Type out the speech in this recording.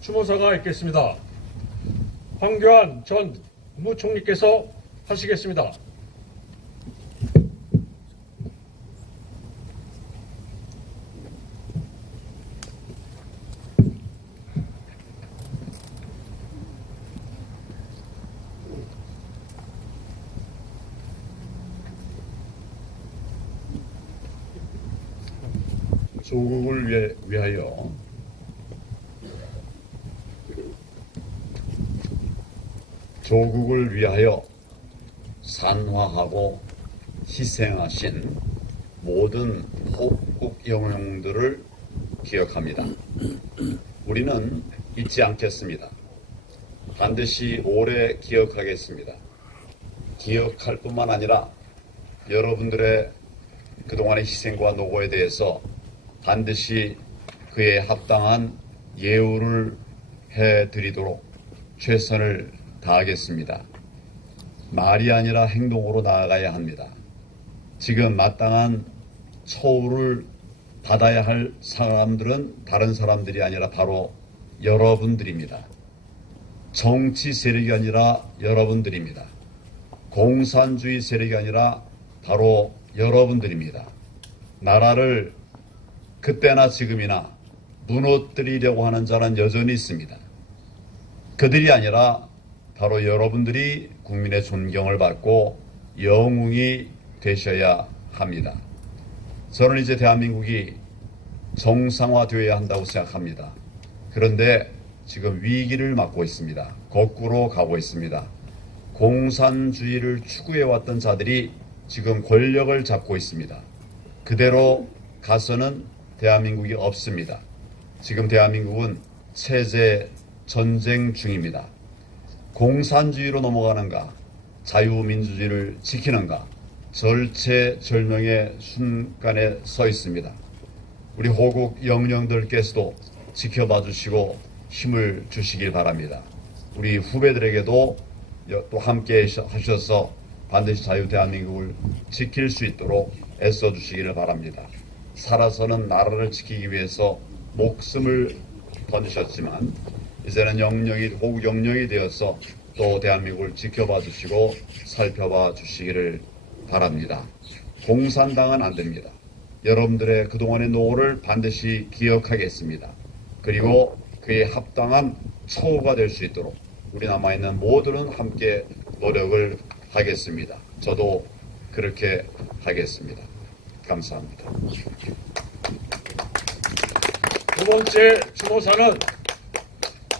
추모사가 있겠습니다. 황교안 전 국무총리께서 하시겠습니다. 조국을 위해, 위하여 조국을 위하여 산화하고 희생하신 모든 호국 영웅들을 기억합니다. 우리는 잊지 않겠습니다. 반드시 오래 기억하겠습니다. 기억할 뿐만 아니라 여러분들의 그동안의 희생과 노고에 대해서 반드시 그에 합당한 예우를 해드리도록 최선을 다하겠습니다. 말이 아니라 행동으로 나아가야 합니다. 지금 마땅한 처우를 받아야 할 사람들은 다른 사람들이 아니라 바로 여러분들입니다. 정치 세력이 아니라 여러분들입니다. 공산주의 세력이 아니라 바로 여러분들입니다. 나라를 그때나 지금이나 무너뜨리려고 하는 자는 여전히 있습니다. 그들이 아니라 바로 여러분들이 국민의 존경을 받고 영웅이 되셔야 합니다. 저는 이제 대한민국이 정상화되어야 한다고 생각합니다. 그런데 지금 위기를 맞고 있습니다. 거꾸로 가고 있습니다. 공산주의를 추구해왔던 자들이 지금 권력을 잡고 있습니다. 그대로 가서는 대한민국이 없습니다. 지금 대한민국은 체제 전쟁 중입니다. 공산주의로 넘어가는가, 자유민주주의를 지키는가, 절체절명의 순간에 서 있습니다. 우리 호국 영령들께서도 지켜봐 주시고 힘을 주시길 바랍니다. 우리 후배들에게도 여- 또 함께 하셔서 반드시 자유 대한민국을 지킬 수 있도록 애써 주시기를 바랍니다. 살아서는 나라를 지키기 위해서 목숨을 던지셨지만 이제는 영령이 호국 영령이 되어서 또 대한민국을 지켜봐 주시고 살펴봐 주시기를 바랍니다. 공산당은 안 됩니다. 여러분들의 그동안의 노고를 반드시 기억하겠습니다. 그리고 그에 합당한 처우가 될 수 있도록 우리 남아있는 모두는 함께 노력을 하겠습니다. 저도 그렇게 하겠습니다. 감사합니다. 두 번째 추모사는